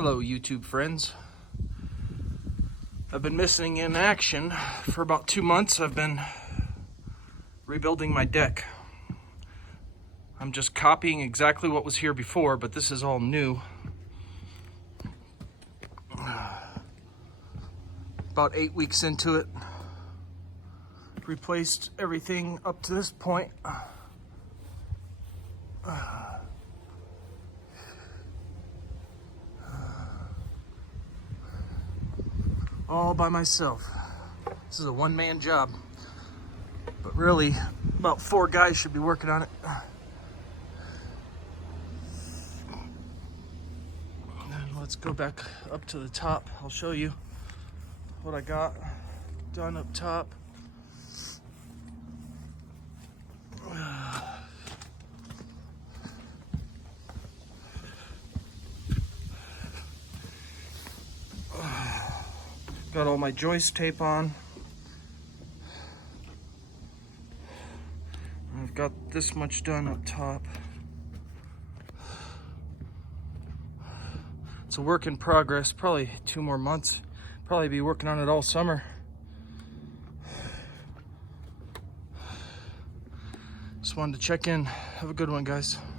Hello YouTube friends. I've been missing in action for about 2 months. I've been rebuilding my deck. I'm just copying exactly what was here before, but this is all new. About 8 weeks into it. Replaced everything up to this point. All by myself. This is a one-man job, but really about 4 guys should be working on it. And let's go back up to the top. I'll show you what I got done up top. Got all my joist tape on. I've got this much done up top. It's a work in progress, probably 2 more months. Probably be working on it all summer. Just wanted to check in. Have a good one, guys.